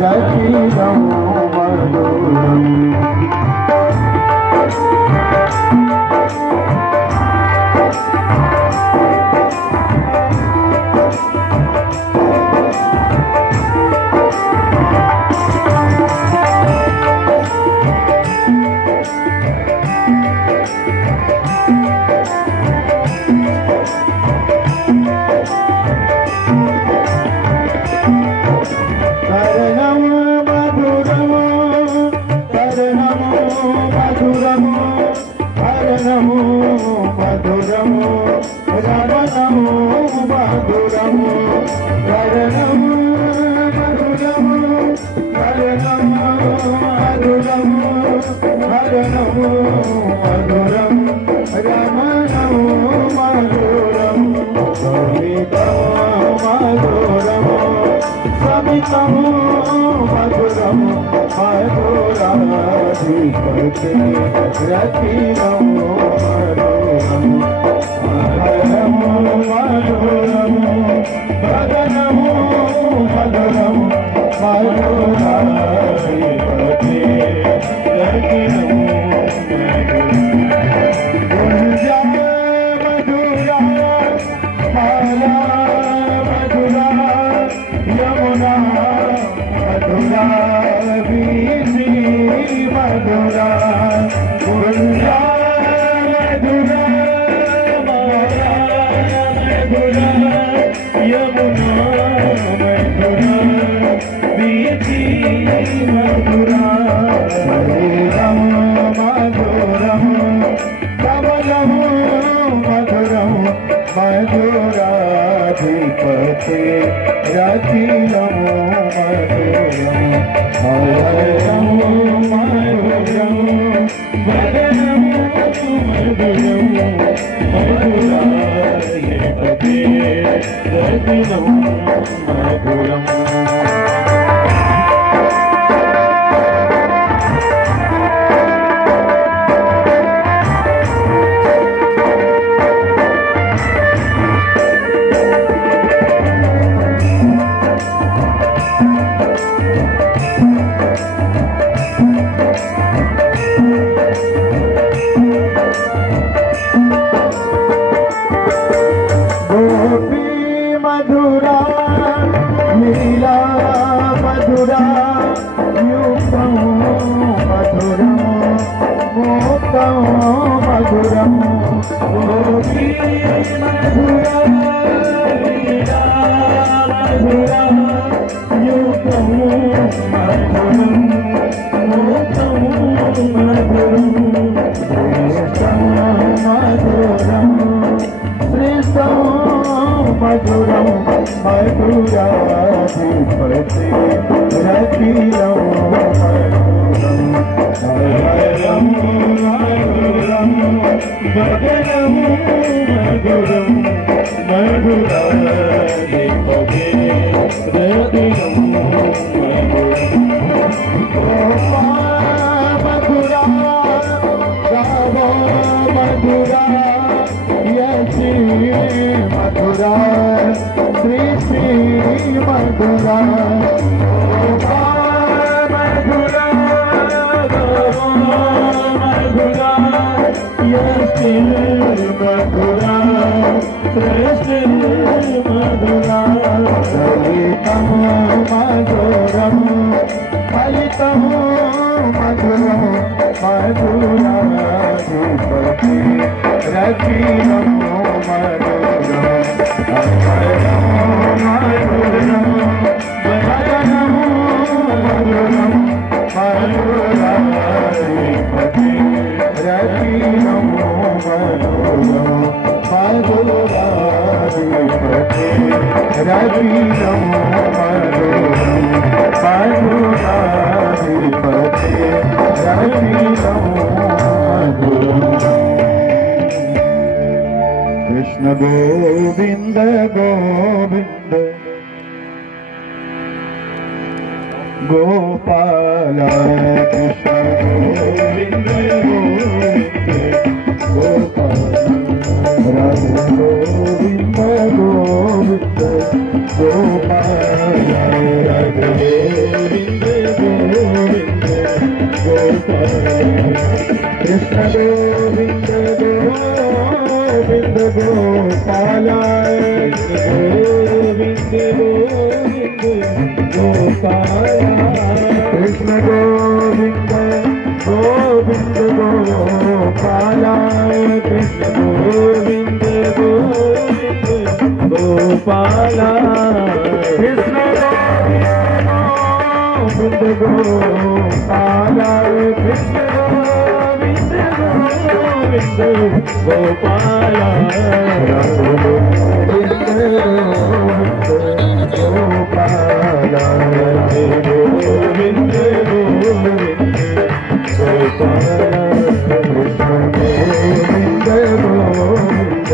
रचितं मधुरम् कृष्ण गोविंद गोविंद गोपाल कृष्ण गोविंद गोविंद गोपाल राधे गोविंद गोविंद गोपाल राधे कृष्ण गोविंद गोविंद गोपाला कृष्ण गोविंद गोविंद गोपाला कृष्ण गोविंद गोपाला कृष्ण गोविंद गोविंद गोपाला गोपाला गोविंद गोविंद गोपाला गोविंद गोविंद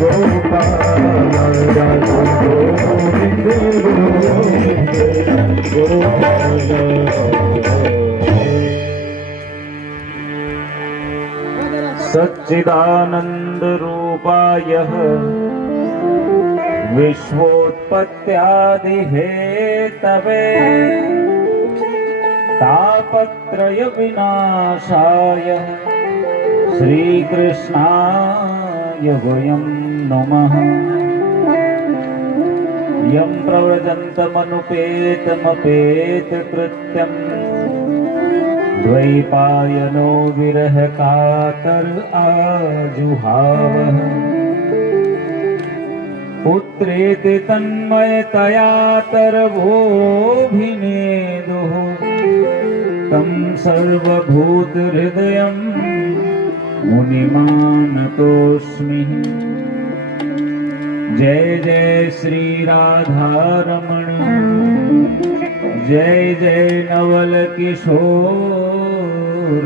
गोपाला गोविंद सच्चिदानंद रूपाय विश्वोत्पत्त्यादि हेतवे तापत्रय विनाशाय श्रीकृष्णाय वयं नमः। यं प्रव्रजन्तमनुपेतमपेतकृत्यं द्वैपायनो विरह कातर आजुहावः पुत्रेति तन्मयतया तरवोऽभिनेदुः तं सर्वभूतहृदयं मुनिमानतोऽस्मि। जय जय श्री राधारमण जय जय नवल किशोर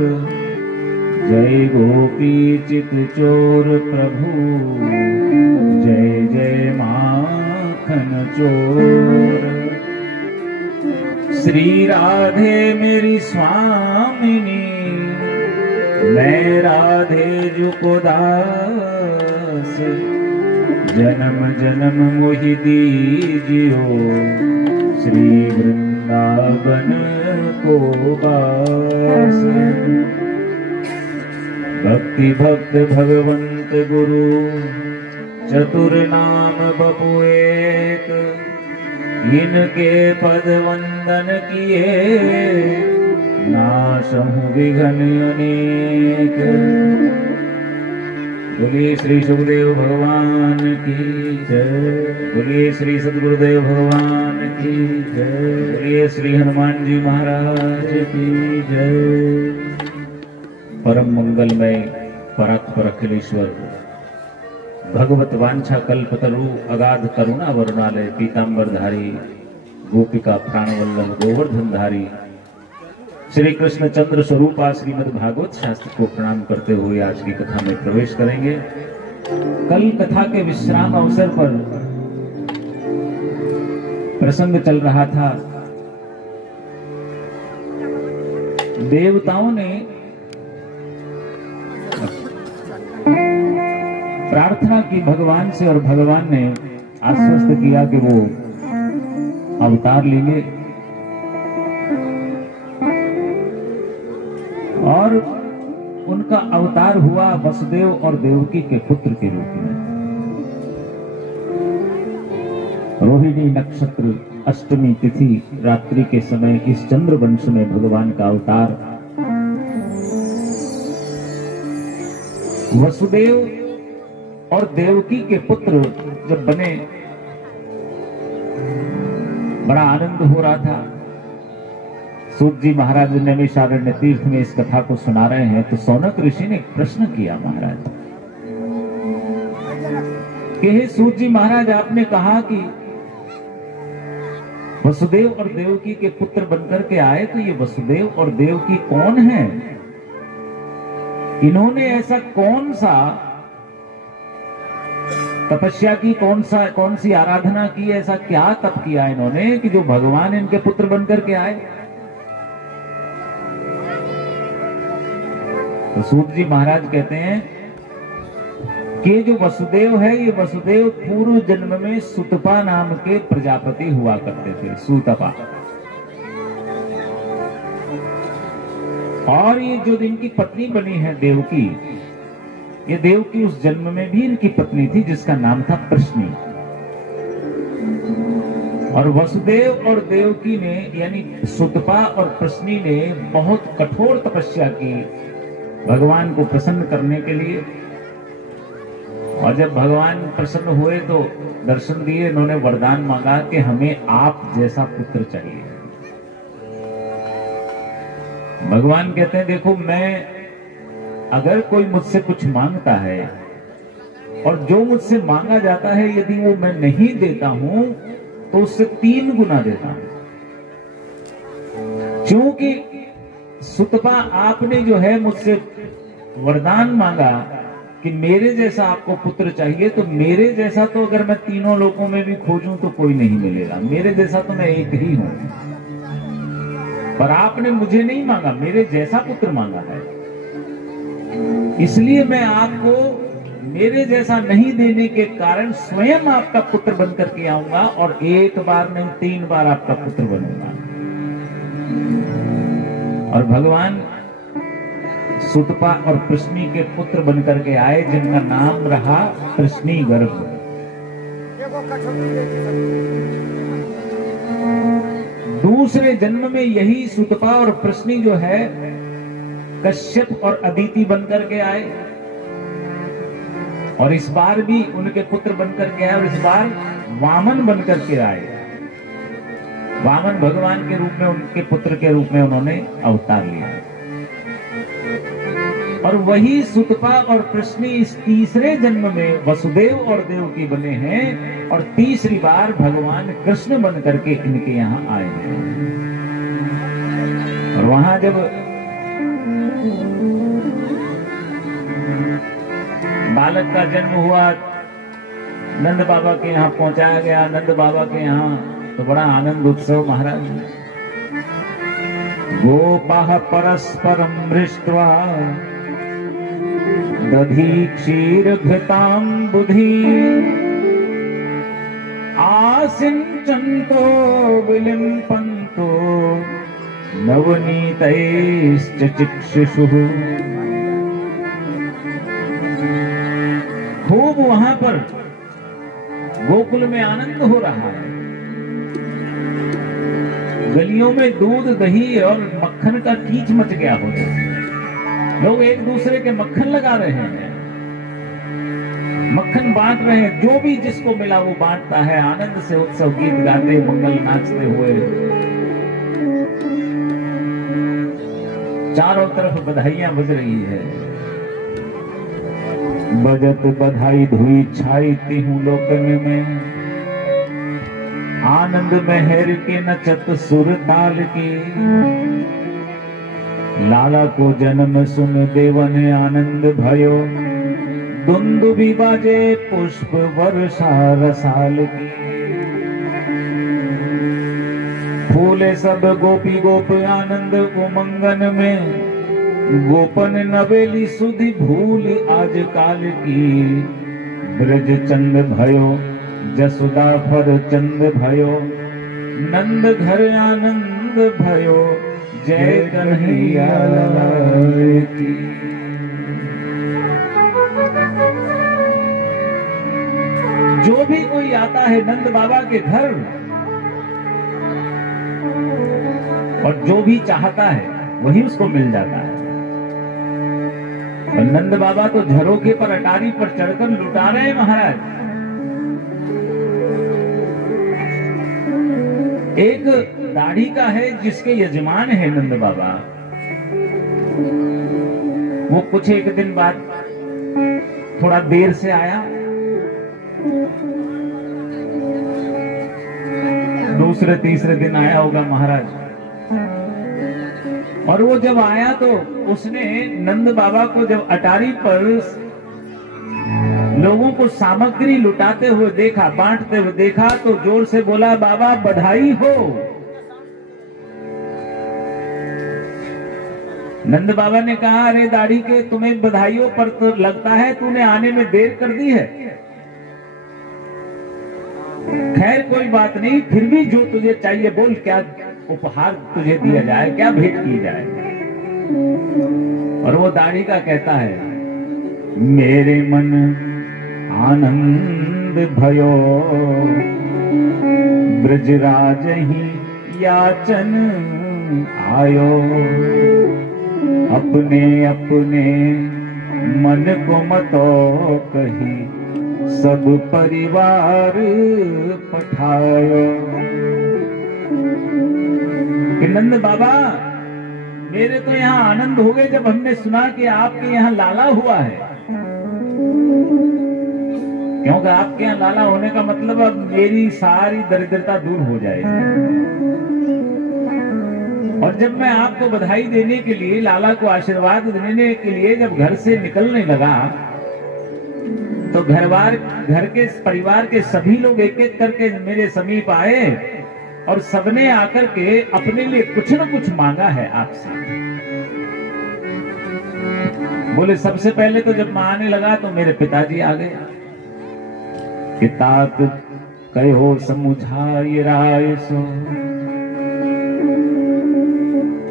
जय गोपी चित चोर प्रभु जय जय माखन चोर। श्री राधे मेरी स्वामिनी मैं राधे जुको दास जन्म जन्म मोहि दीजियो श्री वृंदावन को बास। भक्ति भक्त भगवंत गुरु चतुर नाम बपु एक इनके पद वंदन किए नाशहु विघ्न अनेक। बोलिए श्री सुखदेव भगवान की जय। बोलिए श्री सद्गुरुदेव भगवान की जय। बोलिए श्री हनुमान जी महाराज की जय। परम मंगलमय परात्पर अखिलेश्वर भगवत वांछा कल्पतरु अगाध करुणा वरुणालय पीतांबरधारी गोपिका प्राणवल्लभ गोवर्धनधारी श्री कृष्ण चंद्र स्वरूपा श्रीमद् भागवत शास्त्र को प्रणाम करते हुए आज की कथा में प्रवेश करेंगे। कल कथा के विश्राम अवसर पर प्रसंग चल रहा था। देवताओं ने प्रार्थना की भगवान से और भगवान ने आश्वस्त किया कि वो अवतार लेंगे और उनका अवतार हुआ वसुदेव और देवकी के पुत्र के रूप में। रोहिणी नक्षत्र अष्टमी तिथि रात्रि के समय इस चंद्रवंश में भगवान का अवतार वसुदेव और देवकी के पुत्र जब बने बड़ा आनंद हो रहा था। सूत जी महाराज नैमिषारण्य तीर्थ में इस कथा को सुना रहे हैं तो सौनक ऋषि ने एक प्रश्न किया महाराज कि हे सूत जी महाराज, आपने कहा कि वसुदेव और देवकी के पुत्र बनकर के आए, तो ये वसुदेव और देवकी कौन हैं? इन्होंने ऐसा कौन सा तपस्या की, कौन सी आराधना की, ऐसा क्या तप किया इन्होंने कि जो भगवान इनके पुत्र बनकर के आए? तो सूत जी महाराज कहते हैं कि जो वसुदेव है, ये वसुदेव पूर्व जन्म में सुतपा नाम के प्रजापति हुआ करते थे, सुतपा। और ये जो इनकी पत्नी बनी है देवकी, ये देवकी उस जन्म में भी इनकी पत्नी थी जिसका नाम था प्रश्नी। और वसुदेव और देवकी ने यानी सुतपा और प्रश्नी ने बहुत कठोर तपस्या की भगवान को प्रसन्न करने के लिए। और जब भगवान प्रसन्न हुए तो दर्शन दिए, इन्होंने वरदान मांगा कि हमें आप जैसा पुत्र चाहिए। भगवान कहते हैं देखो, मैं अगर कोई मुझसे कुछ मांगता है और जो मुझसे मांगा जाता है यदि वो मैं नहीं देता हूं तो उससे 3 गुना देता हूं। क्योंकि सुतपा आपने जो है मुझसे वरदान मांगा कि मेरे जैसा आपको पुत्र चाहिए, तो मेरे जैसा तो अगर मैं तीनों लोकों में भी खोजूं तो कोई नहीं मिलेगा, मेरे जैसा तो मैं एक ही हूं। पर आपने मुझे नहीं मांगा, मेरे जैसा पुत्र मांगा है, इसलिए मैं आपको मेरे जैसा नहीं देने के कारण स्वयं आपका पुत्र बनकर के आऊंगा और 1 बार नहीं 3 बार आपका पुत्र बनूंगा। और भगवान सुतपा और प्रश्नी के पुत्र बनकर के आए, जिनका नाम रहा प्रश्नी गर्भ। दूसरे जन्म में यही सुतपा और प्रश्नी जो है कश्यप और अदिति बनकर के आए, और इस बार भी उनके पुत्र बनकर के आए, और इस बार वामन बनकर के आए। वामन भगवान के रूप में, उनके पुत्र के रूप में उन्होंने अवतार लिया। और वही सुतपा और प्रश्नी इस तीसरे जन्म में वसुदेव और देवकी बने हैं, और तीसरी बार भगवान कृष्ण बनकर के इनके यहाँ आए हैं। और वहां जब बालक का जन्म हुआ, नंद बाबा के यहाँ पहुंचाया गया। नंद बाबा के यहाँ तो बड़ा आनंद उत्सव महाराज। गोपाः परस्परं दृष्ट्वा दधी क्षीर घृतां बुधि आसिंचन्तो विलिम्पन्तो नवनीतैश्च चिक्षुषुः। खूब वहां पर गोकुल में आनंद हो रहा है। गलियों में दूध दही और मक्खन का कीच मच गया होता है। लोग एक दूसरे के मक्खन लगा रहे हैं, मक्खन बांट रहे हैं, जो भी जिसको मिला वो बांटता है, आनंद से उत्सव गीत गाते मंगल नाचते हुए। चारों तरफ बधाइयां बज रही है। बजत बधाई धुई छाई तीहूं लोकन में, आनंद महर के नचत सुर ताल की। लाला को जन्म सुन देवन आनंद भयो, दुंदुभि बाजे पुष्प वर्षा रसाल की। फूले सब गोपी गोप आनंद उमंगन में, गोपन नवेली सुधि भूल आज काल की। ब्रज चंद भयो जसुदा फर चंद भयो, नंद घर आनंद भयो, जय कन्हैया लाल की। जो भी कोई आता है नंद बाबा के घर, और जो भी चाहता है वही उसको मिल जाता है। और नंद बाबा तो झरोखे पर अटारी पर चढ़कर लुटा रहे हैं महाराज। एक दाढ़ी का है जिसके यजमान है नंद बाबा, वो कुछ एक दिन बाद थोड़ा देर से आया। दूसरे तीसरे दिन आया होगा महाराज। और वो जब आया तो उसने नंद बाबा को जब अटारी पर लोगों को सामग्री लुटाते हुए देखा, बांटते हुए देखा, तो जोर से बोला, बाबा बधाई हो। नंद बाबा ने कहा, अरे दाढ़ी के, तुम्हें बधाइयों पर तो लगता है तूने आने में देर कर दी है। खैर कोई बात नहीं, फिर भी जो तुझे चाहिए बोल, क्या उपहार तुझे दिया जाए, क्या भेंट की जाए। और वो दाढ़ी का कहता है, मेरे मन आनंद भयो, ब्रजराज ही याचन आयो, अपने अपने मन को मतो कही, सब परिवार पठायो। कि नंद बाबा, मेरे तो यहाँ आनंद हो गए जब हमने सुना कि आपके यहाँ लाला हुआ है, क्योंकि आपके यहाँ लाला होने का मतलब अब मेरी सारी दरिद्रता दूर हो जाएगी। और जब मैं आपको बधाई देने के लिए, लाला को आशीर्वाद देने के लिए जब घर से निकलने लगा, तो घर के परिवार के सभी लोग एक एक करके मेरे समीप आए और सबने आकर के अपने लिए कुछ न कुछ मांगा है आपसे। बोले सबसे पहले तो जब मैं आने लगा तो मेरे पिताजी आ गए कि तात कहो समुझाय राय सो,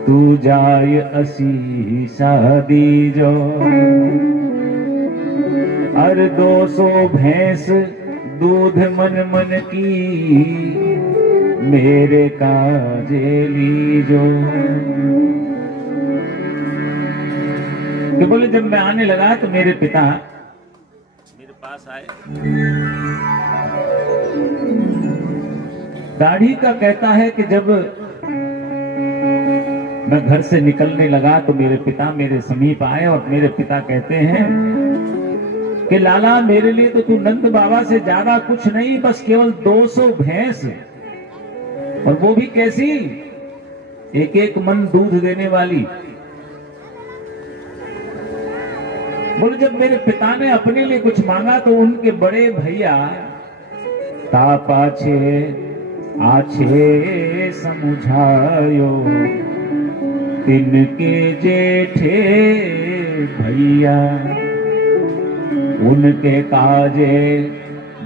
तू जाय असी शादी जो, अर 200 भैंस दूध मन मन की, मेरे काजे लीजो। कि बोले जब मैं आने लगा तो मेरे पिता मेरे पास आए। दाढ़ी का कहता है कि जब मैं घर से निकलने लगा तो मेरे पिता मेरे समीप आए और मेरे पिता कहते हैं कि लाला, मेरे लिए तो तू नंद बाबा से ज्यादा कुछ नहीं, बस केवल 200 भैंस, और वो भी कैसी, एक एक मन दूध देने वाली। बोले जब मेरे पिता ने अपने लिए कुछ मांगा तो उनके बड़े भैया ताप आछे समुझायो, तिनके जेठे भैया, उनके काजे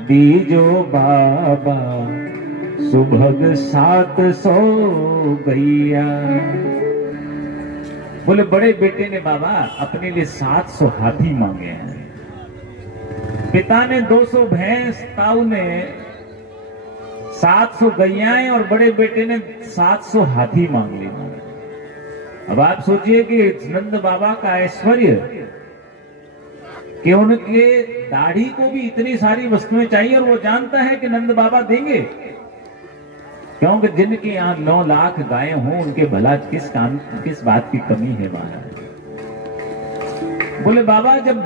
दीजो बाबा, सुभग 700 गैया। बोले बड़े बेटे ने बाबा अपने लिए 700 हाथी मांगे हैं, पिता ने 200 भैंस, ताऊ ने 700 गैयाएं और बड़े बेटे ने 700 हाथी मांग लिए। अब आप सोचिए कि नंद बाबा का ऐश्वर्य कि उनके दाढ़ी को भी इतनी सारी वस्तुएं चाहिए और वो जानता है कि नंद बाबा देंगे, क्योंकि जिनके यहाँ 9 लाख गायें हों उनके भला किस बात की कमी है महाराज। बोले बाबा जब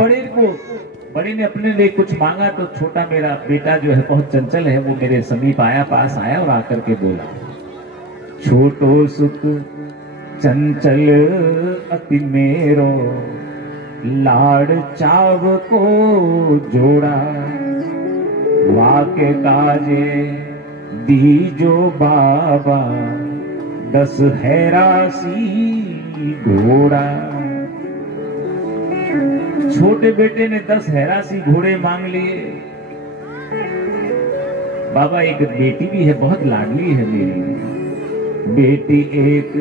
बड़े ने अपने लिए कुछ मांगा तो छोटा मेरा बेटा जो है बहुत चंचल है, वो मेरे समीप आया, पास आया और आकर के बोला, छोटो सुख चंचल अति मेरो, लाड़ चाव को जोड़ा, वाके काजे दीजो बाबा, 10 हैरासी घोड़ा। छोटे बेटे ने 10 हैरासी घोड़े मांग लिए। बाबा एक बेटी भी है, बहुत लाडली है मेरी बेटी, एक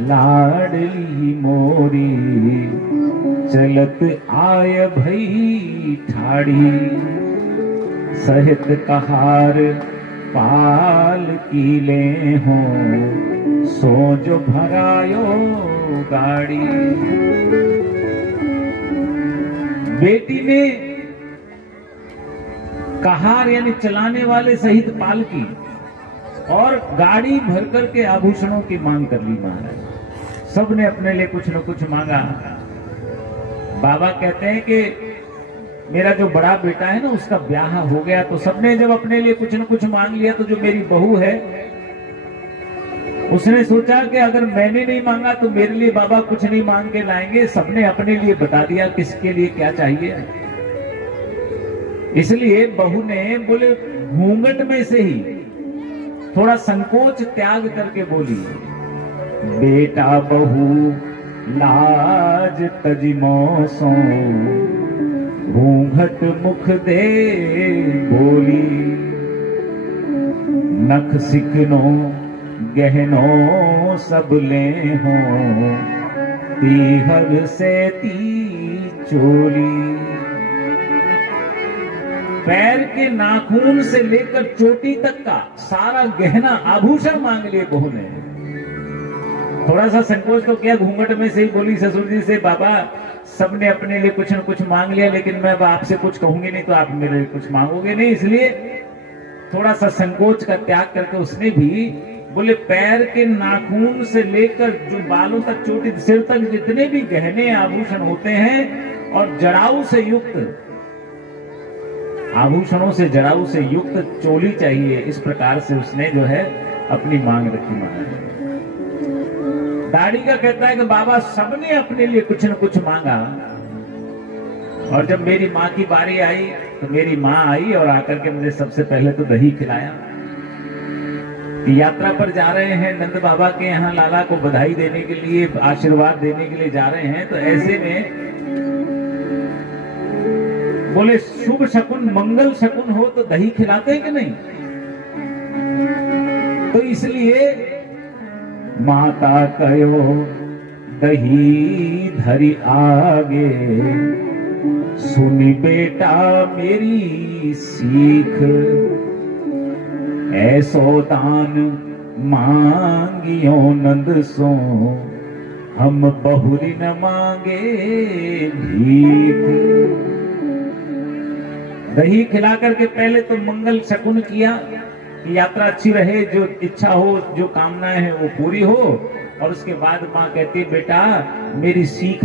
लाडली मोरी, चलत आय भई ठाड़ी, सहित कहार पाल कीले हो, सो जो भरायो गाड़ी। बेटी ने कहार यानी चलाने वाले सहित पालकी और गाड़ी भर करके आभूषणों की मांग कर ली महाराज। सबने अपने लिए कुछ न कुछ मांगा। बाबा कहते हैं कि मेरा जो बड़ा बेटा है ना उसका ब्याह हो गया, तो सबने जब अपने लिए कुछ न कुछ मांग लिया तो जो मेरी बहू है उसने सोचा कि अगर मैंने नहीं मांगा तो मेरे लिए बाबा कुछ नहीं मांग के लाएंगे। सबने अपने लिए बता दिया किसके लिए क्या चाहिए। इसलिए बहू ने बोले घूंघट में से ही थोड़ा संकोच त्याग करके बोली, बेटा बहू लाज तजिमो सो, घूंघट मुख दे बोली, नख सिकनो गहनो सब ले हो, तीहर से ती चोली। पैर के नाखून से लेकर चोटी तक का सारा गहना आभूषण मांग लिए बहू ने। थोड़ा सा संकोच तो क्या, घूंघट में से ही बोली ससुर जी से, बाबा सबने अपने लिए कुछ न कुछ मांग लिया, लेकिन मैं अब आपसे कुछ कहूंगी नहीं तो आप मेरे लिए कुछ मांगोगे नहीं, इसलिए थोड़ा सा संकोच का त्याग करके उसने भी बोले पैर के नाखून से लेकर जो बालों तक चोटी सिर तक जितने भी गहने आभूषण होते हैं और जड़ाऊ से युक्त आभूषणों से जड़ाऊ से युक्त चोली चाहिए, इस प्रकार से उसने जो है अपनी मांग रखी महाराज। दाढ़ी का कहता है कि बाबा सबने अपने लिए कुछ न कुछ मांगा, और जब मेरी माँ की बारी आई तो मेरी माँ आई और आकर के मुझे सबसे पहले तो दही खिलाया। यात्रा पर जा रहे हैं नंद बाबा के यहाँ, लाला को बधाई देने के लिए, आशीर्वाद देने के लिए जा रहे हैं, तो ऐसे में बोले शुभ शकुन मंगल शकुन हो तो दही खिलाते हैं कि नहीं, तो इसलिए माता कयो दही धरी आगे, सुनी बेटा मेरी सीख, ऐसो दान मांगियो नंद सो, हम बहुरी न मांगे भीख। दही खिला करके पहले तो मंगल शकुन किया कि यात्रा अच्छी रहे, जो इच्छा हो जो कामनाएं हैं वो पूरी हो, और उसके बाद माँ कहती बेटा मेरी सीख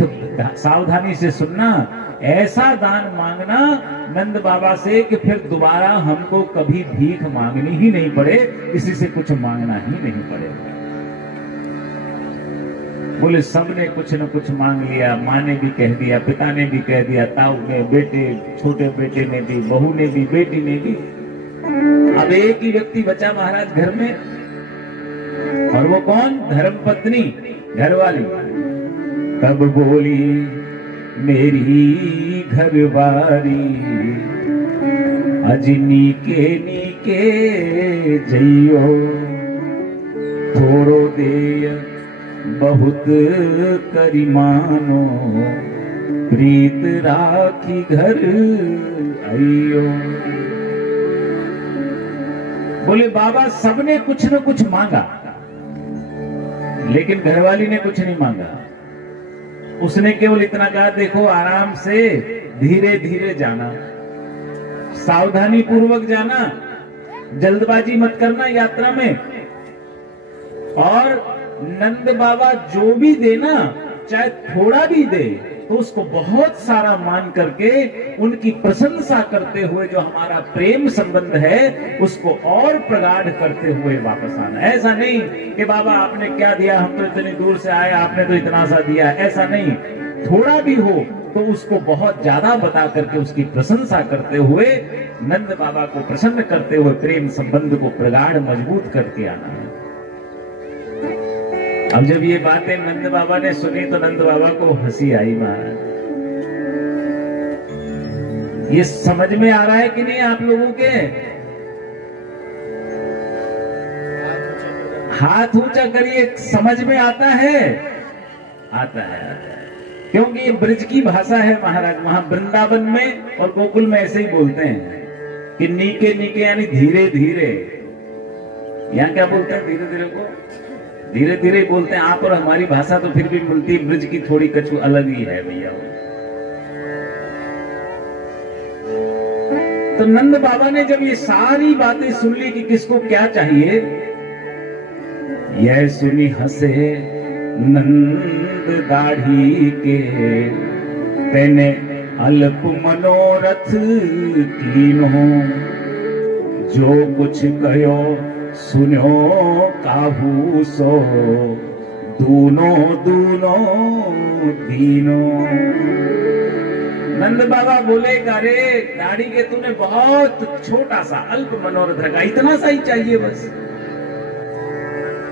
सावधानी से सुनना, ऐसा दान मांगना नंद बाबा से कि फिर दोबारा हमको कभी भीख मांगनी ही नहीं पड़े, किसी से कुछ मांगना ही नहीं पड़े। बोले सबने कुछ न कुछ मांग लिया, माँ ने भी कह दिया, पिता ने भी कह दिया, ताऊ ने, बेटे, छोटे बेटे ने भी, बहू ने भी, बेटी ने भी। अब एक ही व्यक्ति बचा महाराज घर में, और वो कौन? धर्मपत्नी, घरवाली। तब बोली मेरी घरवाली, अज नीके नीके जइयो, थोड़ो देय बहुत करी मानो, प्रीत राखी घर आइयो। बोले बाबा सबने कुछ न कुछ मांगा, लेकिन घरवाली ने कुछ नहीं मांगा। उसने केवल इतना कहा देखो आराम से धीरे धीरे जाना, सावधानी पूर्वक जाना, जल्दबाजी मत करना यात्रा में, और नंद बाबा जो भी देना चाहे थोड़ा भी दे तो उसको बहुत सारा मान करके उनकी प्रशंसा करते हुए जो हमारा प्रेम संबंध है उसको और प्रगाढ़ करते हुए वापस आना। ऐसा नहीं कि बाबा आपने क्या दिया, हम तो इतनी दूर से आए, आपने तो इतना सा दिया, ऐसा नहीं। थोड़ा भी हो तो उसको बहुत ज्यादा बता करके उसकी प्रशंसा करते हुए नंद बाबा को प्रसन्न करते हुए प्रेम संबंध को प्रगाढ़ मजबूत करके आना है। अब जब ये बातें नंद बाबा ने सुनी तो नंद बाबा को हंसी आई। महाराज ये समझ में आ रहा है कि नहीं आप लोगों के? हाथ ऊंचा करिए, समझ में आता है? आता है, आता है। क्योंकि ये ब्रज की भाषा है महाराज। वहां वृंदावन में और गोकुल में ऐसे ही बोलते हैं कि नीके नीके यानी धीरे धीरे। यहाँ क्या बोलते हैं? धीरे धीरे को धीरे धीरे बोलते हैं। आप और हमारी भाषा तो फिर भी मिलती है, ब्रज की थोड़ी कछु अलग ही है भैया। तो नंद बाबा ने जब ये सारी बातें सुन ली कि किसको क्या चाहिए, यह सुनी हंसे नंद दाढ़ी के, तेने अल्प मनोरथ कीनो, जो कुछ कहो सुनो काहू सो, दूनो दूनो दीनो। नंद बाबा बोले अरे दाढ़ी के तूने बहुत छोटा सा अल्प मनोरथ रखा, इतना सा ही चाहिए बस।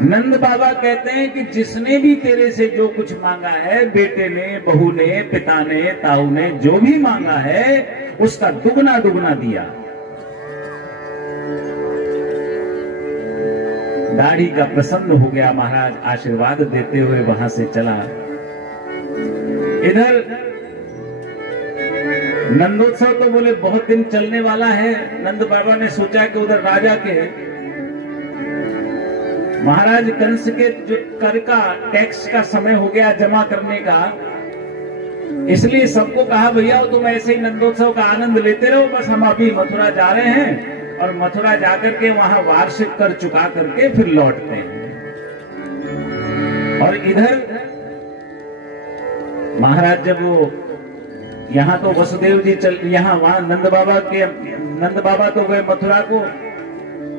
नंद बाबा कहते हैं कि जिसने भी तेरे से जो कुछ मांगा है, बेटे ने, बहू ने, पिता ने, ताऊ ने जो भी मांगा है उसका दुगना दुगना दिया। दाढ़ी का प्रसन्न हो गया महाराज, आशीर्वाद देते हुए वहां से चला। इधर नंदोत्सव तो बोले बहुत दिन चलने वाला है। नंद बाबा ने सोचा कि उधर राजा के महाराज कंस के जो कर का टैक्स का समय हो गया जमा करने का, इसलिए सबको कहा भैया तुम ऐसे ही नंदोत्सव का आनंद लेते रहो, बस हम अभी मथुरा जा रहे हैं और मथुरा जाकर के वहां वार्षिक कर चुका करके फिर लौटते हैं। और इधर महाराज जब वो यहाँ तो वसुदेव जी यहाँ वहां नंद बाबा तो गए मथुरा को,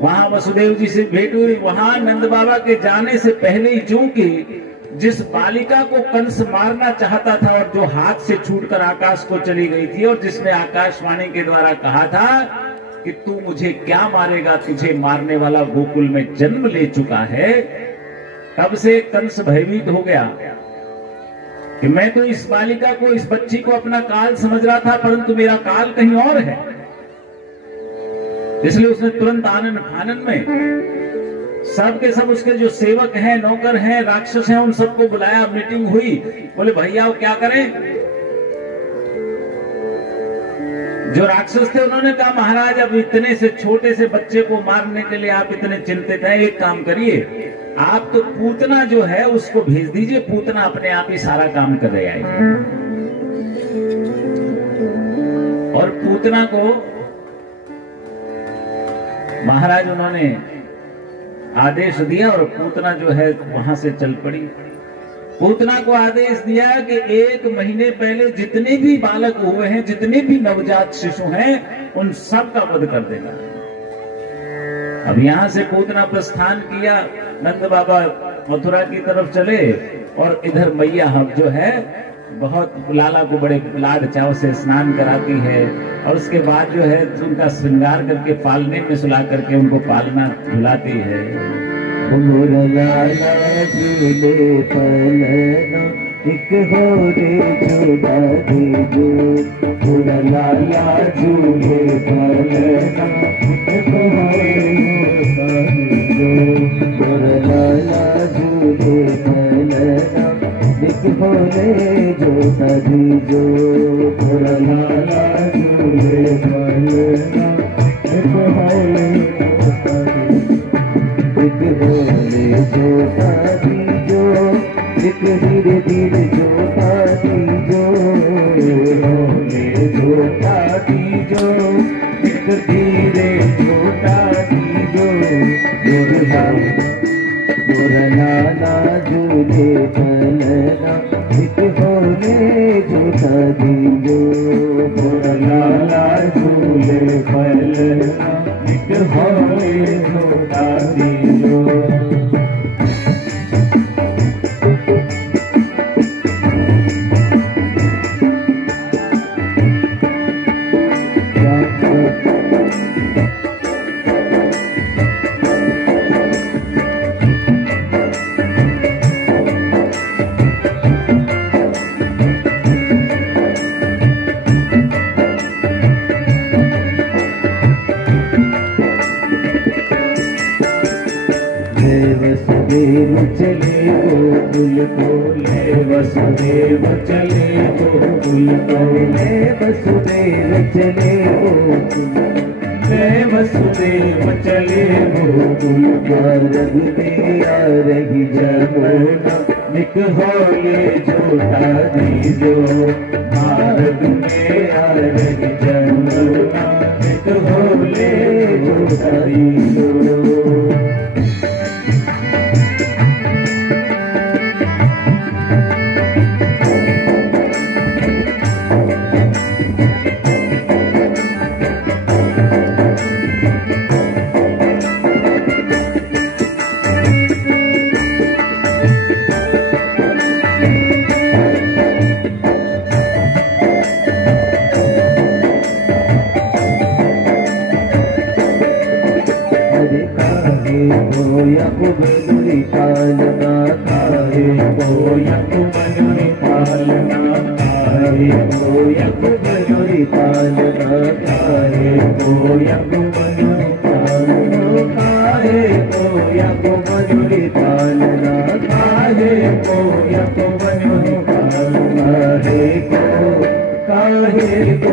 वहां वसुदेव जी से भेंट हुई। वहां नंद बाबा के जाने से पहले ही चूंकि जिस बालिका को कंस मारना चाहता था और जो हाथ से छूटकर आकाश को चली गई थी और जिसने आकाशवाणी के द्वारा कहा था कि तू मुझे क्या मारेगा, तुझे मारने वाला गोकुल में जन्म ले चुका है, तब से कंस भयभीत हो गया कि मैं तो इस बालिका को, इस बच्ची को अपना काल समझ रहा था, परंतु मेरा काल कहीं और है। इसलिए उसने तुरंत आनन फानन में सब के सब उसके जो सेवक हैं, नौकर हैं, राक्षस हैं, उन सबको बुलाया। मीटिंग हुई, बोले भैया वो क्या करें। जो राक्षस थे उन्होंने कहा महाराज अब इतने से छोटे से बच्चे को मारने के लिए आप इतने चिंतित हैं, एक काम करिए आप तो पूतना जो है उसको भेज दीजिए, पूतना अपने आप ही सारा काम कर रहे आएगी। और पूतना को महाराज उन्होंने आदेश दिया और पूतना जो है वहां से चल पड़ी। पूतना को आदेश दिया कि 1 महीने पहले जितने भी बालक हुए हैं, जितने भी नवजात शिशु हैं, उन सब का वध कर देना। अब यहां से पूतना प्रस्थान किया, नंद बाबा मथुरा की तरफ चले और इधर मैया हम जो है बहुत लाला को बड़े लाड चाव से स्नान कराती है और उसके बाद जो है उनका श्रृंगार करके पालने में सुला करके उनको पालना झुलाती है। लाला झूले पलना एक हो रे झूला दीजो, लाला झूले पलना एक हो रे झूला दीजो, लाला झूले पलना एक हो रे झूला दीजो, लाला झूले पलना एक हो रे जोता दीजो, एक धीरे धीरे जोता दीजो, जोता दीजो, एक धीरे जोता दीजो, लाला झूले पलना एक होले जोता दीजो, लाला झूले पलना एक होले जोता दीजो। वसुदेव चले गोकुल को, ले वसुदेव चले गोकुल को, ले वसुदेव चले गोकुल, ले वसुदेव चले गोकुल, मार्ग में आ रही जमुना एक होले जोता दीजो, मार्ग में आ रही जमुना एक होले जोता दीजो। पालना काहे को मनुरी पालना, काहे को मनुरी पालना, काहे को मनुरी पालना, काहे को मनुरी पालना, काहे को मनुरी पालना, काहे को काहे को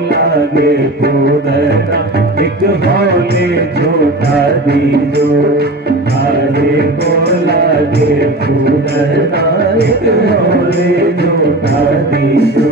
लागे पूतना एक होले झूठा दीजो काहे को लागे पूतना एक होले झूठा दीजो।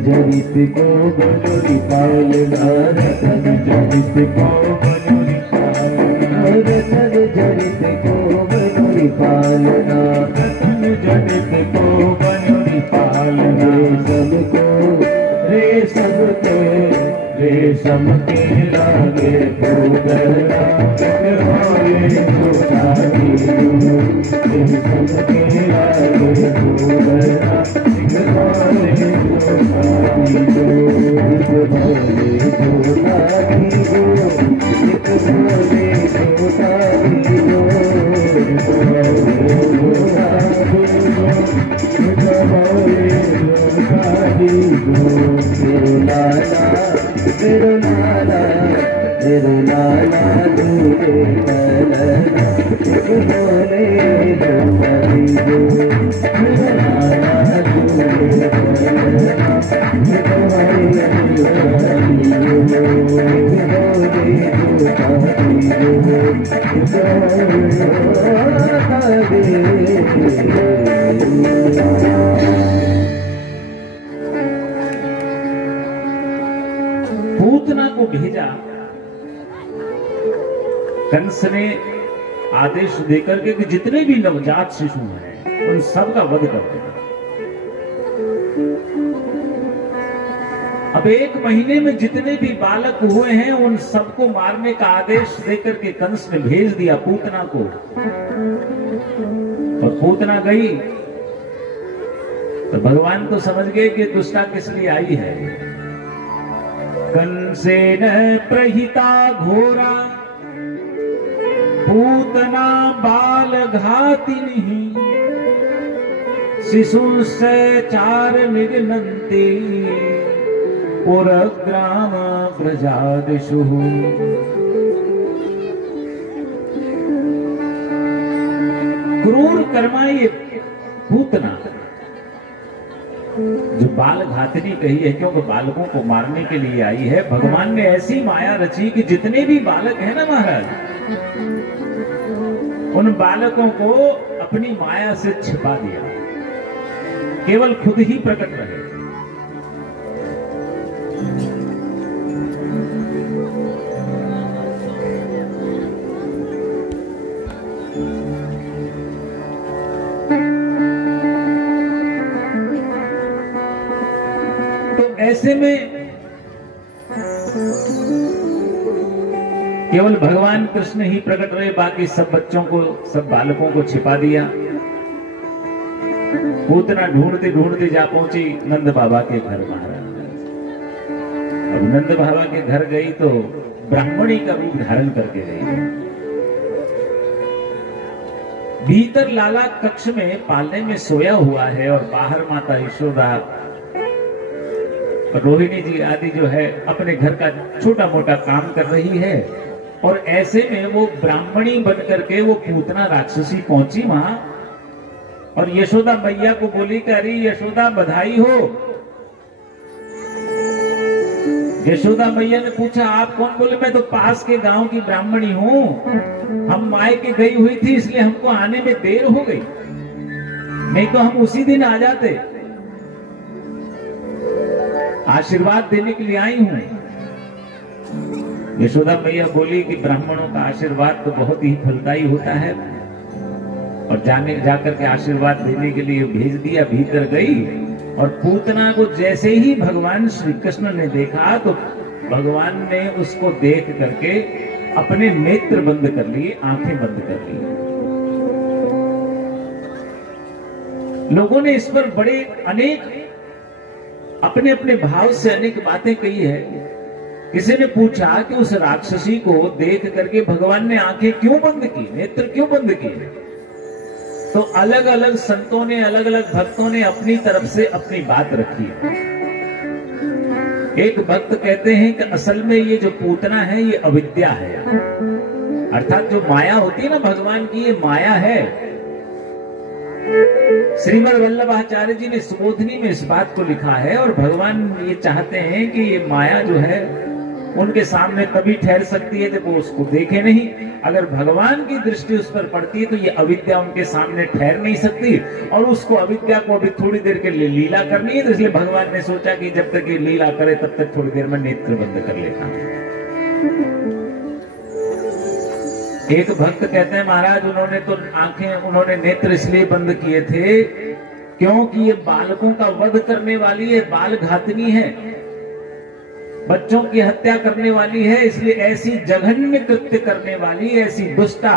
जनित को बनोरी पालना रतन जनित को बनोरी पालना रतन जनित को बनोरी पालना रतन जनित को बनोरी पालना रेशम के लागे पूतना होले झूठा दीजो रेशम के लागे पूतना होले झूठा दीजो होले झूठा दीजो होले झूठा दीजो होले झूठा दीजो। तेरो लाला दूरे कलना होले झूठा दीजो तेरो लाला दूरे पूतना को भेजा। कंस ने आदेश देकर के कि जितने भी नवजात शिशु हैं उन सब का वध कर देना। अब 1 महीने में जितने भी बालक हुए हैं उन सबको मारने का आदेश देकर के कंस ने भेज दिया पूतना को। और पूतना गई तो भगवान तो समझ गए कि दुष्टा किस लिए आई है। कंसेन प्रहिता घोरा पूतना बाल घातिनी शिशुंश्च चार निघ्नन्ति पुरग्राम प्रजादिषु। क्रूर कर्मा ये पूतना जो बाल घातनी कही है क्योंकि बालकों को मारने के लिए आई है। भगवान ने ऐसी माया रची कि जितने भी बालक हैं ना महाराज उन बालकों को अपनी माया से छिपा दिया, केवल खुद ही प्रकट रहे। ऐसे में केवल भगवान कृष्ण ही प्रकट रहे, बाकी सब बच्चों को, सब बालकों को छिपा दिया। पूतना ढूंढते ढूंढते जा पहुंची नंद बाबा के घर महाराज। अब नंद बाबा के घर गई तो ब्राह्मणी का रूप धारण करके गई। भीतर लाला कक्ष में पालने में सोया हुआ है और बाहर माता यशोदा रोहिणी जी आदि जो है अपने घर का छोटा मोटा काम कर रही है। और ऐसे में वो ब्राह्मणी बनकर के वो पूतना राक्षसी पहुंची वहां और यशोदा मैया को बोली कि अरे यशोदा बधाई हो। यशोदा मैया ने पूछा आप कौन? बोले मैं तो पास के गांव की ब्राह्मणी हूं, हम मायके गई हुई थी इसलिए हमको आने में देर हो गई, नहीं तो हम उसी दिन आ जाते। आशीर्वाद देने के लिए आई हूं। यशोदा मैया बोली कि ब्राह्मणों का आशीर्वाद तो बहुत ही फलदायी होता है और जाकर के आशीर्वाद देने के लिए भेज दिया। भीतर गई और पूतना को जैसे ही भगवान श्री कृष्ण ने देखा तो भगवान ने उसको देख करके अपने नेत्र बंद कर लिए, आंखें बंद कर ली। लोगों ने इस पर बड़े अनेक अपने अपने भाव से अनेक बातें कही है। किसी ने पूछा कि उस राक्षसी को देख करके भगवान ने आंखें क्यों बंद की, नेत्र क्यों बंद किए? तो अलग अलग संतों ने, अलग अलग भक्तों ने अपनी तरफ से अपनी बात रखी है। एक भक्त कहते हैं कि असल में ये जो पूतना है ये अविद्या है, अर्थात जो माया होती है ना भगवान की, ये माया है। श्रीमद् वल्लभाचार्य जी ने सुबोधनी में इस बात को लिखा है, और भगवान ये चाहते हैं कि ये माया जो है उनके सामने तभी ठहर सकती है जब वो उसको देखे नहीं। अगर भगवान की दृष्टि उस पर पड़ती है तो ये अविद्या उनके सामने ठहर नहीं सकती, और उसको अविद्या को अभी थोड़ी देर के लिए लीला करनी है। तो इसलिए भगवान ने सोचा कि जब तक ये लीला करे तब तक थोड़ी देर में नेत्र बंद कर लेता हूं। एक भक्त कहते हैं महाराज उन्होंने नेत्र इसलिए बंद किए थे क्योंकि ये बालकों का वध करने वाली है, बाल घातनी है, बच्चों की हत्या करने वाली है। इसलिए ऐसी जघन्य कृत्य करने वाली, ऐसी दुष्टा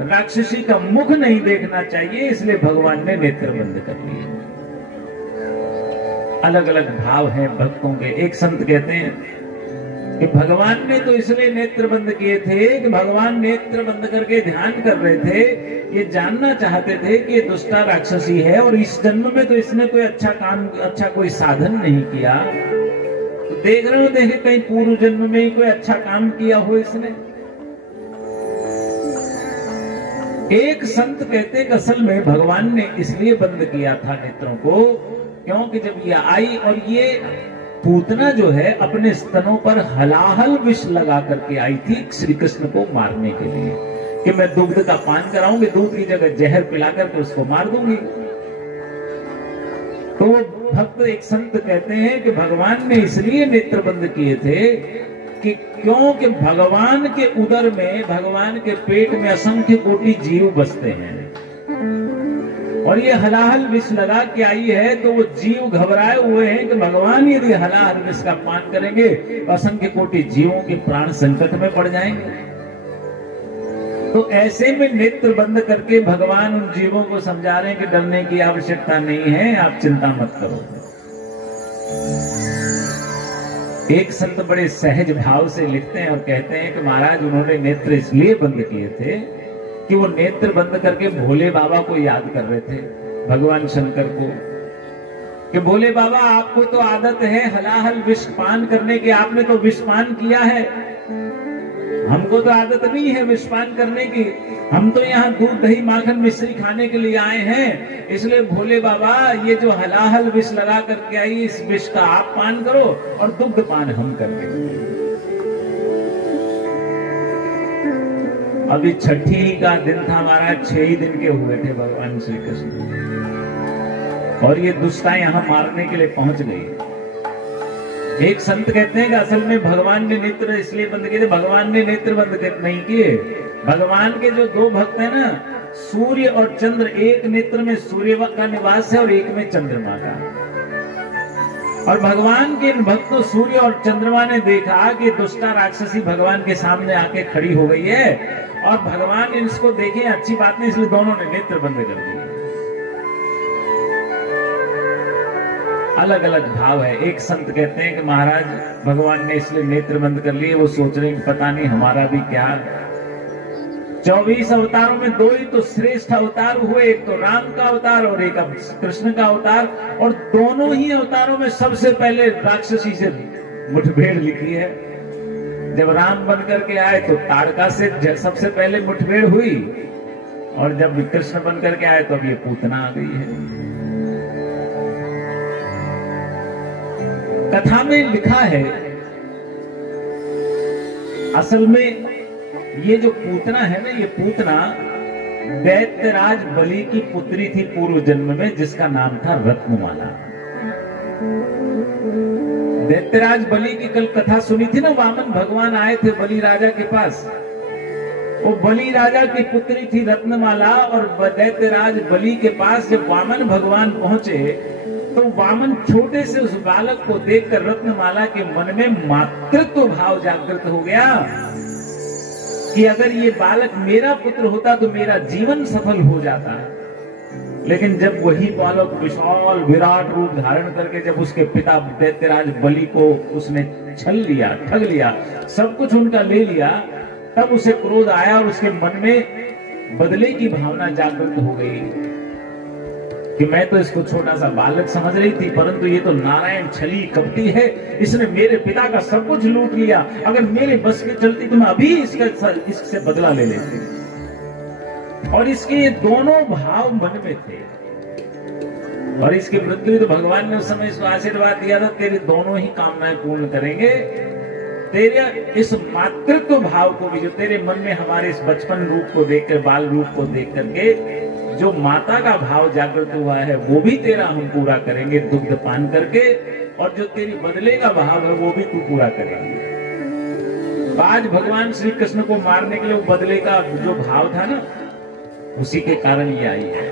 राक्षसी का मुख नहीं देखना चाहिए, इसलिए भगवान ने नेत्र बंद कर लिए। अलग अलग भाव हैं भक्तों के। एक संत कहते हैं कि भगवान ने तो इसलिए नेत्र बंद किए थे कि भगवान नेत्र बंद करके ध्यान कर रहे थे, ये जानना चाहते थे कि ये दुष्टा राक्षसी है और इस जन्म में तो इसने कोई अच्छा काम, अच्छा कोई साधन नहीं किया। तो देख रहे हो, देखे कहीं पूर्व जन्म में ही कोई अच्छा काम किया हो इसने। एक संत कहते हैं कि असल में भगवान ने इसलिए बंद किया था नेत्रों को क्योंकि जब ये आई और ये पूतना जो है अपने स्तनों पर हलाहल विष लगा करके आई थी श्री कृष्ण को मारने के लिए, कि मैं दुग्ध का पान कराऊंगी, दूध की जगह जहर पिला करके उसको मार दूंगी। तो भक्त एक संत कहते हैं कि भगवान ने इसलिए नेत्र बंद किए थे कि क्योंकि भगवान के उदर में, भगवान के पेट में असंख्य कोटि जीव बसते हैं, और ये हलाहल विष लगा के आई है तो वो जीव घबराए हुए हैं कि भगवान यदि हलाहल विष का पान करेंगे तो असंख्य कोटि जीवों के प्राण संकट में पड़ जाएंगे। तो ऐसे में नेत्र बंद करके भगवान उन जीवों को समझा रहे हैं कि डरने की आवश्यकता नहीं है, आप चिंता मत करो। एक संत बड़े सहज भाव से लिखते हैं और कहते हैं कि महाराज उन्होंने नेत्र इसलिए बंद किए थे कि वो नेत्र बंद करके भोले बाबा को याद कर रहे थे, भगवान शंकर को, कि भोले बाबा आपको तो आदत है हलाहल विष पान करने की, आपने तो विष पान किया है, हमको तो आदत नहीं है विष पान करने की, हम तो यहाँ दूध दही माखन मिश्री खाने के लिए आए हैं। इसलिए भोले बाबा ये जो हलाहल विष लगा करके आई, इस विष का आप पान करो और दुग्ध पान हम करके। अभी छठी का दिन था महाराज, 6 ही दिन के हुए थे भगवान श्री कृष्ण, और ये दुष्टाएं यहाँ मारने के लिए पहुंच गई। एक संत कहते हैं कि असल में भगवान ने नेत्र इसलिए बंद किए थे, भगवान ने नेत्र बंद नहीं किए। भगवान के जो 2 भक्त हैं ना, सूर्य और चंद्र, एक नेत्र में सूर्य का निवास है और एक में चंद्रमा का। और भगवान के इन भक्तों सूर्य और चंद्रमा ने देखा कि दुष्टा राक्षसी भगवान के सामने आके खड़ी हो गई है, और भगवान इसको देखे अच्छी बात नहीं, इसलिए दोनों ने नेत्र बंद कर दिए। अलग अलग भाव है। एक संत कहते हैं कि महाराज भगवान ने इसलिए नेत्र बंद कर लिए, वो सोच रहे हैं पता नहीं हमारा भी क्या। 24 अवतारों में 2 ही तो श्रेष्ठ अवतार हुए, एक तो राम का अवतार और एक कृष्ण का अवतार, और दोनों ही अवतारों में सबसे पहले राक्षसी से मुठभेड़ लिखी है। जब राम बन करके आए तो ताड़का से सबसे पहले मुठभेड़ हुई, और जब कृष्ण बन करके आए तो अब ये पूतना आ गई है। कथा में लिखा है असल में ये जो पूतना है ना, ये पूतना दैत्यराज बलि की पुत्री थी पूर्व जन्म में, जिसका नाम था रत्नमाला। दैत्यराज बलि की कल कथा सुनी थी ना, वामन भगवान आए थे बलि राजा के पास, वो बलि राजा की पुत्री थी रत्नमाला। और दैत्यराज बलि के पास जब वामन भगवान पहुंचे तो वामन छोटे से उस बालक को देखकर रत्नमाला के मन में मातृत्व भाव जागृत हो गया कि अगर ये बालक मेरा पुत्र होता तो मेरा जीवन सफल हो जाता। लेकिन जब वही बालक विशाल विराट रूप धारण करके जब उसके पिता दैत्यराज बलि को उसने छल लिया, ठग लिया, सब कुछ उनका ले लिया, तब उसे क्रोध आया और उसके मन में बदले की भावना जागृत हो गई कि मैं तो इसको छोटा सा बालक समझ रही थी, परंतु ये तो नारायण छली कपटी है, इसने मेरे पिता का सब कुछ लूट लिया। अगर मेरे बस की चलती तो मैं अभी इससे बदला ले लेती। और इसके ये दोनों भाव मन में थे। और इसकी मृत्यु तो भगवान ने उस समय इसको आशीर्वाद दिया था, तेरी दोनों ही कामनाएं पूर्ण करेंगे। तेरे इस मातृत्व भाव को भी, जो तेरे मन में हमारे इस बचपन रूप को देखकर, बाल रूप को देख करके जो माता का भाव जागृत हुआ है, वो भी तेरा हम पूरा करेंगे दुग्ध पान करके, और जो तेरी बदले का भाव है वो भी तू पूरा करेंगे। आज भगवान श्री कृष्ण को मारने के लिए वो बदले का जो भाव था ना, उसी के कारण ये आई है।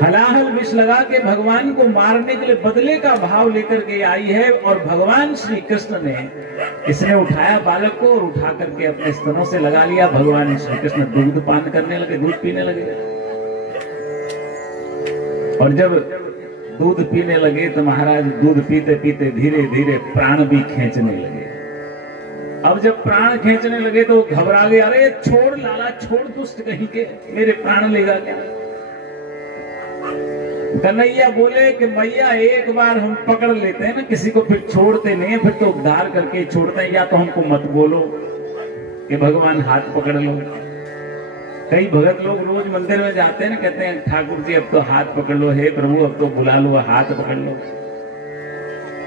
हलाहल विष लगा के भगवान को मारने के लिए बदले का भाव लेकर के आई है। और भगवान श्री कृष्ण ने इसने उठाया बालक को और उठा करके अपने स्तनों से लगा लिया। भगवान श्री कृष्ण दूध पान करने लगे, दूध पीने लगे। और जब दूध पीने लगे तो महाराज दूध पीते पीते धीरे धीरे प्राण भी खींचने लगे। अब जब प्राण खींचने लगे तो घबरा गए, अरे छोड़ लाला, छोड़ दुष्ट कहीं के, मेरे प्राण लेगा क्या। कन्हैया बोले कि मैया एक बार हम पकड़ लेते हैं ना किसी को, फिर छोड़ते नहीं है, फिर तो उद्धार करके छोड़ते हैं। या तो हमको मत बोलो कि भगवान हाथ पकड़ लो। कई भगत लोग रोज मंदिर में जाते हैं ना, कहते हैं ठाकुर जी अब तो हाथ पकड़ लो, हे प्रभु अब तो बुला लो, हाथ पकड़ लो।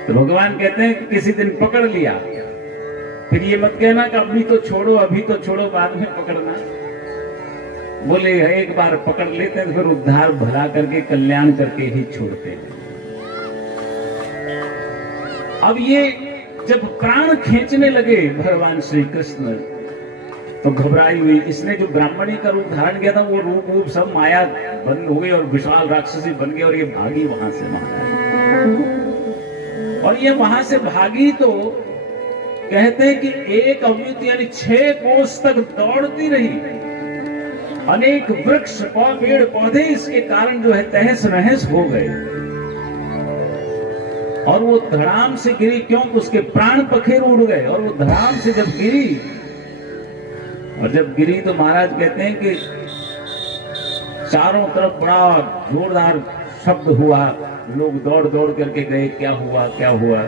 तो भगवान कहते हैं कि किसी दिन पकड़ लिया, फिर ये मत कहना कि अभी तो छोड़ो, अभी तो छोड़ो, बाद में पकड़ना। बोले एक बार पकड़ लेते हैं तो फिर उद्धार भला करके कल्याण करके ही छोड़ते हैं। अब ये जब प्राण खींचने लगे भगवान श्री कृष्ण तो घबराई हुई। इसने जो ब्राह्मणी का रूप धारण किया था वो रूप सब माया बंद हो गई और विशाल राक्षसी बन गई और ये भागी वहां से और ये वहां से भागी तो कहते हैं कि एक अवयुत यानी 6 कोस तक दौड़ती रही। अनेक वृक्ष पेड़ पौधे इसके कारण जो है तहस नहस हो गए और वो धड़ाम से गिरी, क्योंकि उसके प्राण पखेर उड़ गए। और वो धड़ाम से जब गिरी और जब गिरी तो महाराज कहते हैं कि चारों तरफ बड़ा जोरदार शब्द हुआ, लोग दौड़ दौड़ करके गए, क्या हुआ क्या हुआ।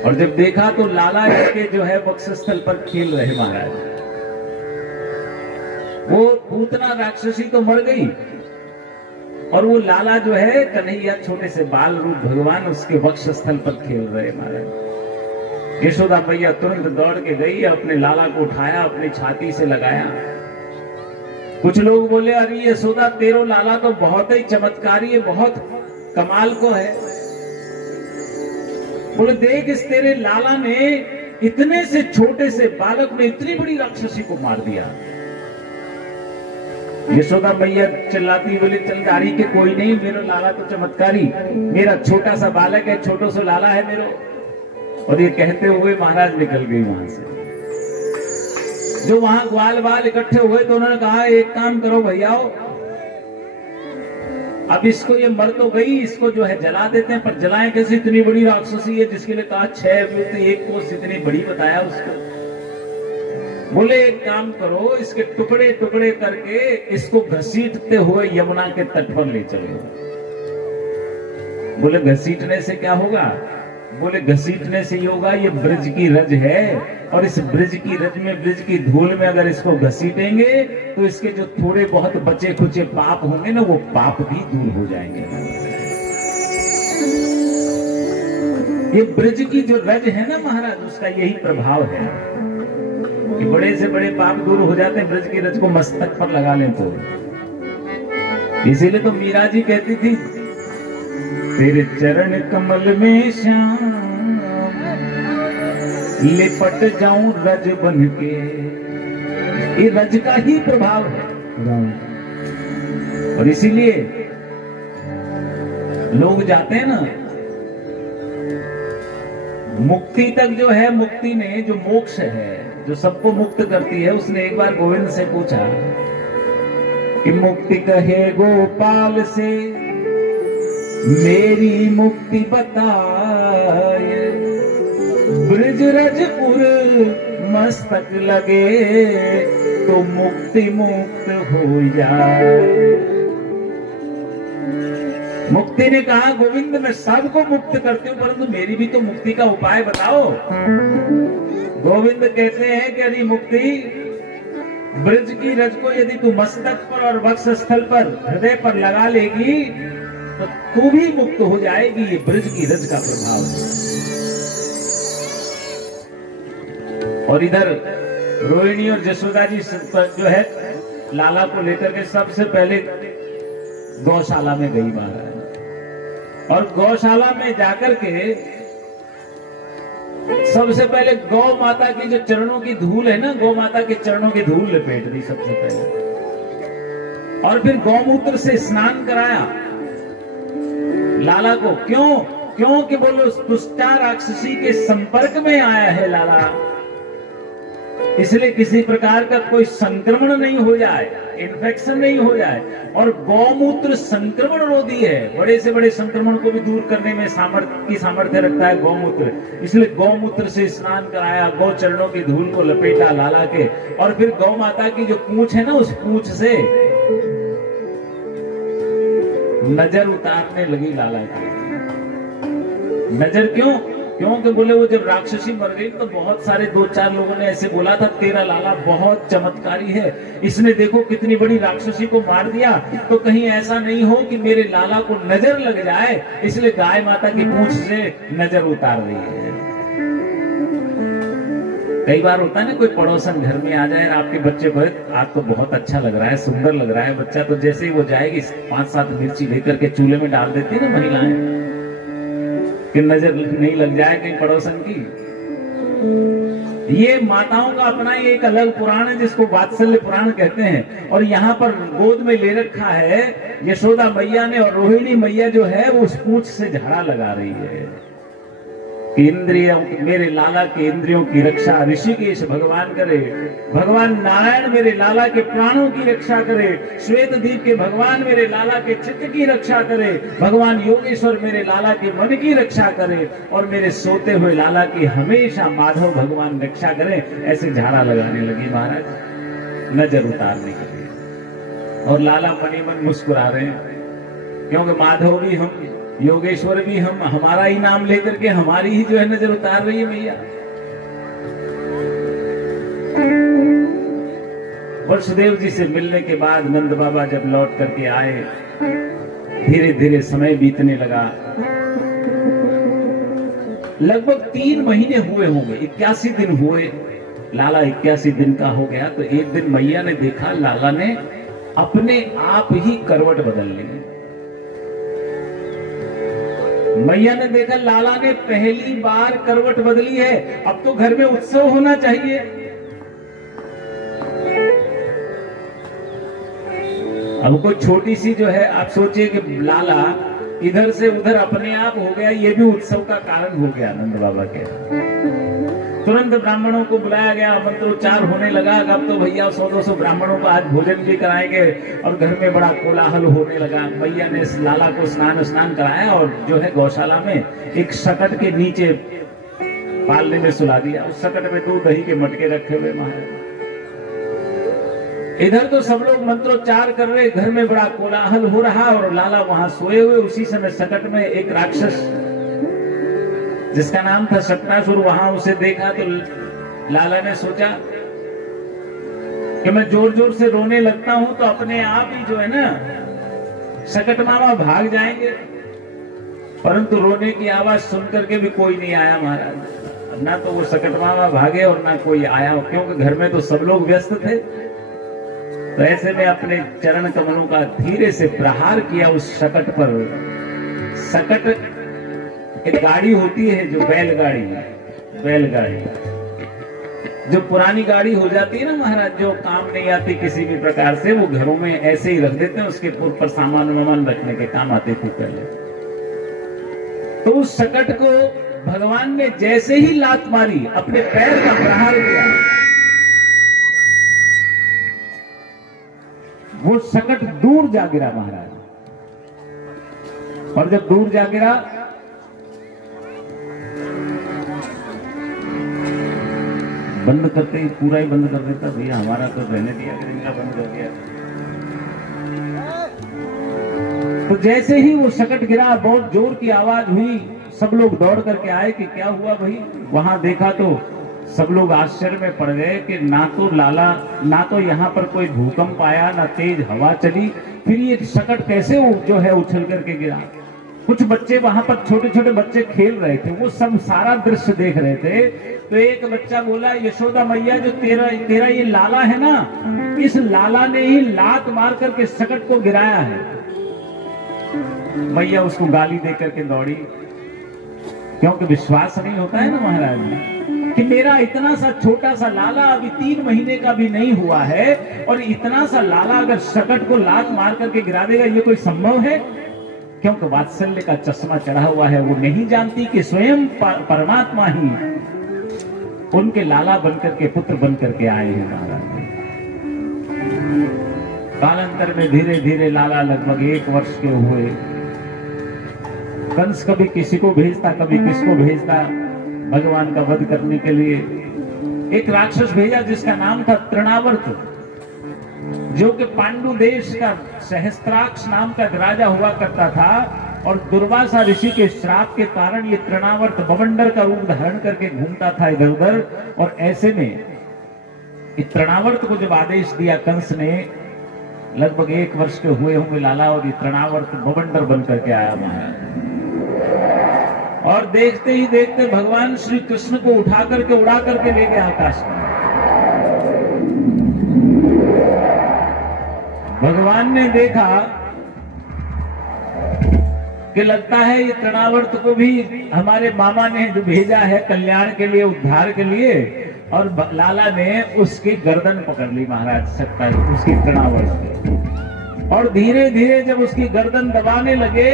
और जब देखा तो लाला इसके जो है वक्षस्थल पर खेल रहे महाराज। वो पूतना राक्षसी तो मर गई और वो लाला जो है कन्हैया छोटे से बाल रूप भगवान उसके वक्षस्थल पर खेल रहे महाराज। यशोदा मैया तुरंत दौड़ के गई, अपने लाला को उठाया, अपनी छाती से लगाया। कुछ लोग बोले अरे यशोदा तेरो लाला तो बहुत ही चमत्कारी है, बहुत कमाल को है। बोले देख इस तेरे लाला ने इतने से छोटे से बालक ने इतनी बड़ी राक्षसी को मार दिया। यशोदा मैया चिल्लाती बोली चलदारी के कोई नहीं, मेरा लाला तो चमत्कारी, मेरा छोटा सा बालक है, छोटो सा लाला है मेरो। और ये कहते हुए महाराज निकल गई वहां से। जो वहां ग्वाल बाल इकट्ठे हुए तो उन्होंने कहा एक काम करो भैयाओ, अब इसको ये मर तो गई, इसको जो है जला देते हैं, पर जलाएं कैसे, इतनी बड़ी राक्षसी है जिसके लिए कहा 6 अवयुत 1 कोस इतनी बड़ी बताया उसको। बोले एक काम करो, इसके टुकड़े टुकड़े करके इसको घसीटते हुए यमुना के तट पर ले चलो। बोले घसीटने से क्या होगा? बोले घसीटने से ही होगा, ये ब्रज की रज है और इस ब्रज की रज में, ब्रज की धूल में अगर इसको घसीटेंगे तो इसके जो थोड़े बहुत बचे खुचे पाप होंगे ना, वो पाप भी दूर हो जाएंगे। ये ब्रज की जो रज है ना महाराज, उसका यही प्रभाव है कि बड़े से बड़े पाप दूर हो जाते हैं। ब्रज की रज को मस्तक पर लगा लें तो। इसीलिए तो मीरा जी कहती थी तेरे चरण कमल में श्याम लिपट जाऊं रज बन के। ये रज का ही प्रभाव है। और इसीलिए लोग जाते हैं ना मुक्ति तक, जो है मुक्ति में जो मोक्ष है, जो सबको मुक्त करती है, उसने एक बार गोविंद से पूछा कि मुक्ति कहे गोपाल से मेरी मुक्ति बताए, ब्रज रजपुर मस्तक लगे तो मुक्ति मुक्त हो जाए। मुक्ति ने कहा गोविंद मैं सबको मुक्त करती हूँ, परंतु मेरी भी तो मुक्ति का उपाय बताओ। गोविंद कहते हैं कि यदि मुक्ति ब्रज की रज को यदि तू मस्तक पर और वक्ष स्थल पर हृदय पर लगा लेगी तो तू भी मुक्त हो जाएगी। ये ब्रज की रज का प्रभाव है। और इधर रोहिणी और जसोदा जी जो है लाला को लेकर के सबसे पहले गौशाला में गई महाराज, और गौशाला में जाकर के सबसे पहले गौ माता की जो चरणों की धूल है ना, गौ माता के चरणों की धूल लपेट दी सबसे पहले, और फिर गौमूत्र से स्नान कराया लाला को। क्यों कि बोलो दुष्टा राक्षसी के संपर्क में आया है लाला, इसलिए किसी प्रकार का कोई संक्रमण नहीं हो जाए, इन्फेक्शन नहीं हो जाए। और गौमूत्र संक्रमण रोधी है, बड़े से बड़े संक्रमण को भी दूर करने में सामर्थ्य रखता है गौमूत्र। इसलिए गौमूत्र से स्नान कराया, गौ चरणों की धूल को लपेटा लाला के, और फिर गौ माता की जो पूंछ है ना, उस पूंछ से नजर उतारने लगी लाला की। नजर क्योंकि बोले वो जब राक्षसी मर गई तो बहुत सारे 2-4 लोगों ने ऐसे बोला था तेरा लाला बहुत चमत्कारी है, इसने देखो कितनी बड़ी राक्षसी को मार दिया, तो कहीं ऐसा नहीं हो कि मेरे लाला को नजर लग जाए, इसलिए गाय माता की पूंछ से नजर उतार रही है। कई बार होता है ना, कोई पड़ोसन घर में आ जाए, आपके बच्चे को आज तो बहुत अच्छा लग रहा है, सुंदर लग रहा है बच्चा, तो जैसे ही वो जाएगी 5-7 मिर्ची लेकर के चूल्हे में डाल देती है ना महिलाएं, कि नजर नहीं लग जाए कहीं पड़ोसन की। ये माताओं का अपना एक अलग पुराण है जिसको वात्सल्य पुराण कहते हैं। और यहाँ पर गोद में ले रखा है यशोदा मैया ने, और रोहिणी मैया जो है वो उस पूंछ से झाड़ा लगा रही है। इंद्रियों, मेरे लाला के इंद्रियों की रक्षा ऋषिकेश भगवान करे, भगवान नारायण मेरे लाला के प्राणों की रक्षा करे, श्वेतद्वीप के भगवान मेरे लाला के चित्त की रक्षा करे, भगवान योगेश्वर मेरे लाला के मन की रक्षा करे, और मेरे सोते हुए लाला की हमेशा माधव भगवान रक्षा करे। ऐसे झाड़ा लगाने लगी महाराज, नजर उतारने के लिए। और लाला मनी मन मुस्कुरा रहे हैं, क्योंकि माधव भी हम, योगेश्वर भी हम, हमारा ही नाम लेकर के हमारी ही जो है नजर उतार रही है मैया। वसुदेव जी से मिलने के बाद नंद बाबा जब लौट करके आए, धीरे धीरे समय बीतने लगा। लगभग 3 महीने हुए होंगे, 81 दिन हुए। लाला 81 दिन का हो गया तो एक दिन मैया ने देखा लाला ने अपने आप ही करवट बदल ली। मैया ने देखा लाला ने पहली बार करवट बदली है, अब तो घर में उत्सव होना चाहिए। अब कोई छोटी सी जो है, आप सोचिए कि लाला इधर से उधर अपने आप हो गया, ये भी उत्सव का कारण हो गया नंद बाबा के। तुरंत ब्राह्मणों को बुलाया गया, मंत्रोच्चार होने लगा। अब तो भैया 100-200 ब्राह्मणों को आज भोजन भी कराएंगे, और घर में बड़ा कोलाहल होने लगा। मैया ने इस लाला को स्नान कराया, और जो है गौशाला में एक शकट के नीचे पालने में सुला दिया। उस शकट में 2 दही के मटके रखे हुए महाराज। इधर तो सब लोग मंत्रोच्चार कर रहे, घर में बड़ा कोलाहल हो रहा, और लाला वहां सोए हुए। उसी समय सकट में एक राक्षस जिसका नाम था सटनासुर वहां उसे देखा, तो लाला ने सोचा कि मैं जोर जोर से रोने लगता हूं तो अपने आप ही जो है ना सकट मामा भाग जाएंगे। परंतु रोने की आवाज सुन करके भी कोई नहीं आया महाराज। ना तो वो सकट मामा भागे और ना कोई आया, क्योंकि घर में तो सब लोग व्यस्त थे। तो ऐसे में अपने चरण कमलों का धीरे से प्रहार किया उस सकट पर। सकट एक गाड़ी होती है जो बैलगाड़ी, जो पुरानी गाड़ी हो जाती है ना महाराज, जो काम नहीं आती किसी भी प्रकार से, वो घरों में ऐसे ही रख देते हैं, उसके ऊपर सामान वामान रखने के काम आते थे पहले। तो उस शकट को भगवान ने जैसे ही लात मारी, अपने पैर का प्रहार किया, वो शकट दूर जा गिरा महाराज। और जब दूर जा गिरा, बंद करते ही पूरा ही बंद कर देता, भैया हमारा तो रहने दिया, इनका बंद कर दिया। तो जैसे ही वो शकट गिरा, बहुत जोर की आवाज हुई, सब लोग दौड़ करके आए कि क्या हुआ भाई। वहां देखा तो सब लोग आश्चर्य में पड़ गए कि ना तो लाला, ना तो यहाँ पर कोई भूकंप आया, ना तेज हवा चली, फिर ये शकट कैसे जो है उछल करके गिरा। कुछ बच्चे वहां पर, छोटे छोटे बच्चे खेल रहे थे, वो सब सारा दृश्य देख रहे थे। तो एक बच्चा बोला, यशोदा मैया, जो तेरा ये लाला है ना, इस लाला ने ही लात मार करके शकट को गिराया है। मैया उसको गाली दे करके दौड़ी, क्योंकि विश्वास नहीं होता है ना महाराज कि मेरा इतना सा छोटा सा लाला, अभी 3 महीने का भी नहीं हुआ है, और इतना सा लाला अगर शकट को लात मार करके गिरा देगा, ये कोई संभव है? क्योंकि वात्सल्य का चश्मा चढ़ा हुआ है। वो नहीं जानती कि स्वयं परमात्मा ही उनके लाला बनकर के, पुत्र बनकर के आए हैं महाराज। कालांतर में धीरे धीरे लाला लगभग 1 वर्ष के हुए। कंस कभी किसी को भेजता, कभी किसको भेजता भगवान का वध करने के लिए। एक राक्षस भेजा जिसका नाम था तृणावर्त, जो कि पांडु देश का सहस्त्राक्ष नाम का राजा हुआ करता था। और दुर्वासा ऋषि के श्राप के कारण ये तृणावर्त बवंडर का रूप धारण करके घूमता था इधर उधर। और ऐसे में तृणावर्त को जब आदेश दिया कंस ने, लगभग 1 वर्ष के हुए होंगे लाला, और ये तृणावर्त बवंडर बन करके आया महाराज। और देखते ही देखते भगवान श्री कृष्ण को उठा करके, उड़ा करके ले गया आकाश में। भगवान ने देखा कि लगता है ये तृणावर्त को भी हमारे मामा ने जो भेजा है कल्याण के लिए, उद्धार के लिए, और लाला ने उसकी गर्दन पकड़ ली महाराज, सकता है उसकी तृणावर्त की। और धीरे धीरे जब उसकी गर्दन दबाने लगे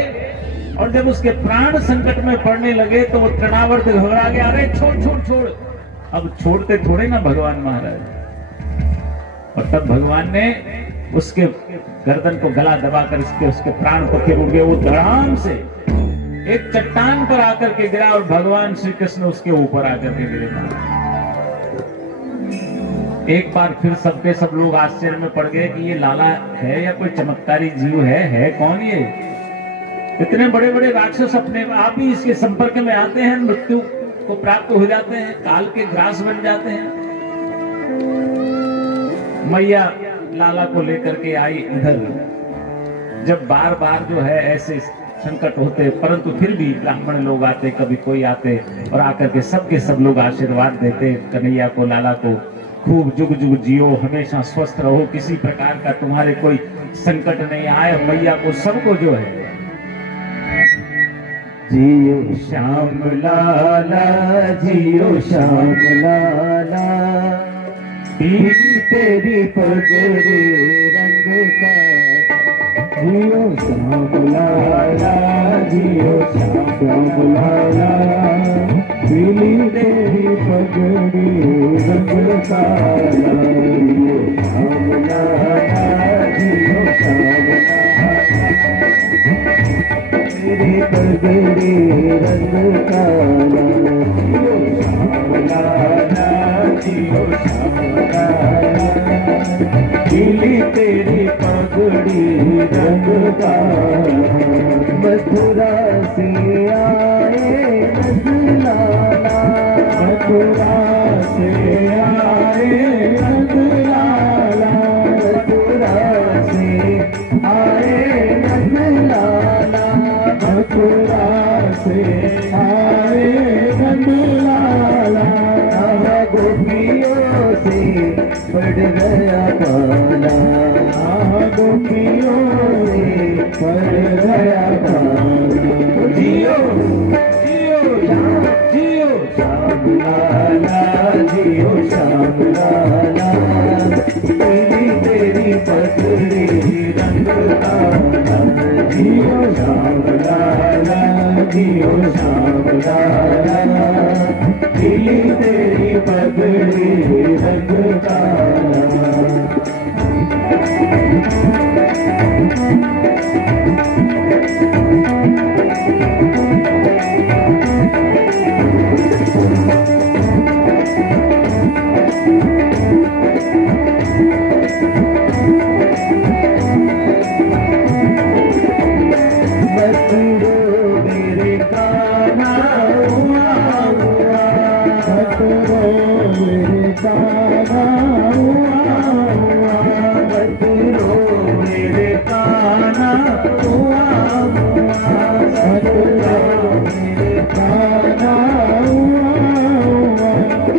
और जब उसके प्राण संकट में पड़ने लगे, तो वो तृणावर्त घबरा गया, अरे छोड़ छोड़ छोड़। अब छोड़ते थोड़े ना भगवान महाराज। और तब भगवान ने उसके गर्दन को गला दबाकर उसके प्राण पखेरु उड़ गए। वो धड़ाम से एक चट्टान पर आकर के गिरा, और भगवान श्री कृष्ण उसके ऊपर आकर के गिरे। एक बार फिर सब लोग आश्चर्य में पड़ गए कि ये लाला है या कोई चमत्कारी जीव है कौन ये? इतने बड़े बड़े राक्षस अपने आप ही इसके संपर्क में आते हैं, मृत्यु को प्राप्त हो जाते हैं, काल के ग्रास बन जाते हैं। मैया लाला को लेकर के आई इधर। जब बार बार जो है ऐसे संकट होते, परंतु फिर भी ब्राह्मण लोग आते, कभी कोई आते, और आकर के सब लोग आशीर्वाद देते कन्हैया को, लाला को, खूब जुग जुग जियो, हमेशा स्वस्थ रहो, किसी प्रकार का तुम्हारे कोई संकट नहीं आए। मैया को सबको जो है जियो श्याम लाला, जियो श्याम लाला, तेरी पगड़ी रंग का, जियो श्याम लाला, जियो श्याम लाला, पीली तेरी पगड़ी रंग का, जियो श्याम लाला, जियो श्याम लाला, तेरी पगड़ी रंग काला, जियो श्याम लाला, जियो श्याम लाला, पीली तेरी पगड़ी रंग काला। मथुरा से आए नंदलाला, मथुरा से आए नंदलाला, मथुरा से आए नंदलाला, मथुरा से आए नंदलाला। गोपियों से पड़ गया पाला, गोपियों से पड़ गया पाला। जियो जियो जियो श्याम लाला, जियो श्याम लाला, तेरी पगड़ी रंग काला, जियो श्याम लाला, जियो श्याम लाला, खिली तेरी पगड़ी रंग काला।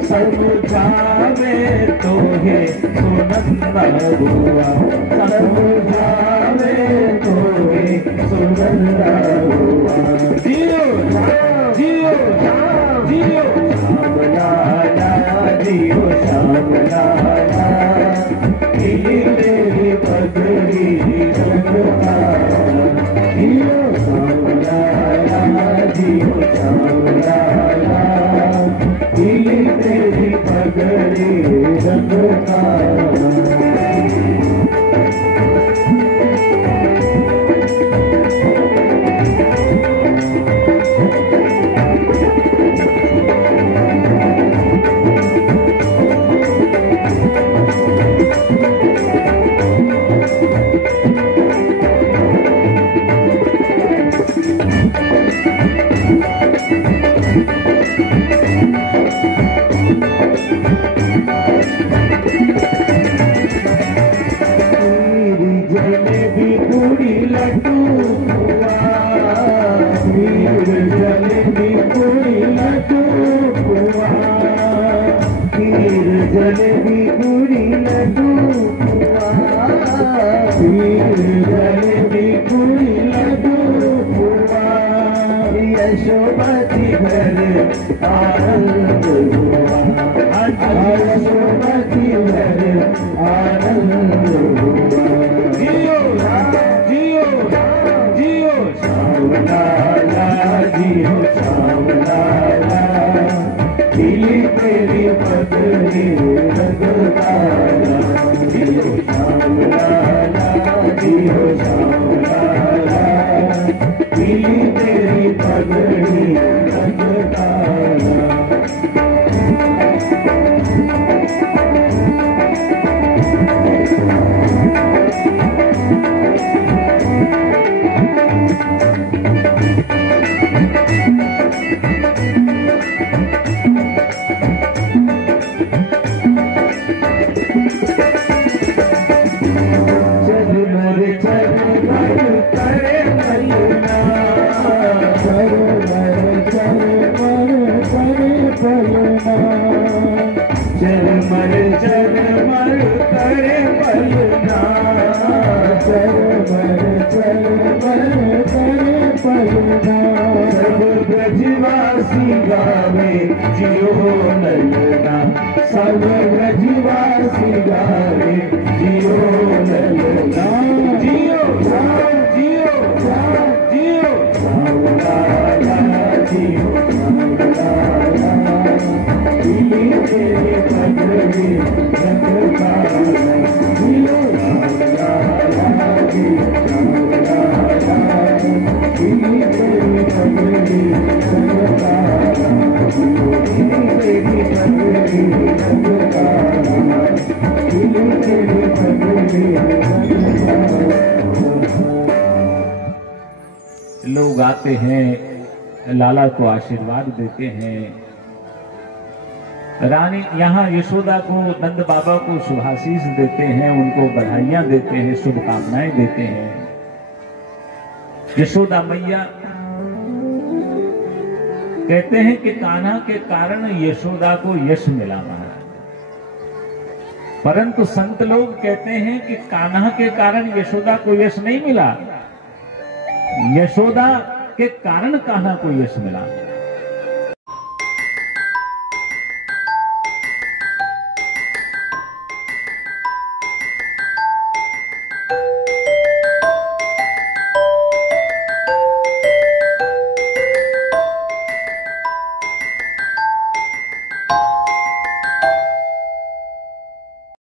समझावे तो है सुनंदा हुआ, समझावे तो है सुनंदा हुआ। जियो जियो जियो श्याम लाला, जियो श्याम लाला, खिली तेरी पगड़ी रंग काला। जियो श्याम लाला, जियो श्याम लाला, खिली तेरी पगड़ी रंग काला। जलेबी पूरी लड्डू हुआ, खीर जलेबी पूरी लड्डू हुआ, खीर जलेबी पूरी लड्डू हुआ, खीर जलेबी पूरी लड्डू हुआ। यशोमती घर आनंद हुआ, यशोमती घर आनंद हुआ। जियो जियो जियो श्याम लाला, जियो श्याम लाला, खिली तेरी पगड़ी रंग काला। जियो श्याम लाला, जियो श्याम लाला, खिली तेरी पगड़ी रंग काला। चरमर चरमर करे पलना, चरमर चरमर करे पलना। सब ब्रजवासी गावे जियो ललना, सब ब्रजवासी गावे जियो ललना। जियो जियो जियो श्याम लाला, जियो श्याम लाला, खिली तेरी पगड़ी रंग काला। जियो श्याम लाला, जियो श्याम लाला, खिली तेरी पगड़ी रंग काला। खिली तेरी पगड़ी रंग काला, खिली तेरी पगड़ी रंग काला। लोग आते हैं, लाला को आशीर्वाद देते हैं। रानी यहाँ यशोदा को, नंद बाबा को शुभाशीष देते हैं, उनको बधाइयां देते हैं, शुभकामनाएं देते हैं। यशोदा मैया कहते हैं कि कान्हा के कारण यशोदा को यश मिला महाराज, परंतु संत लोग कहते हैं कि कान्हा के कारण यशोदा को यश नहीं मिला, यशोदा के कारण कान्हा को यश मिला।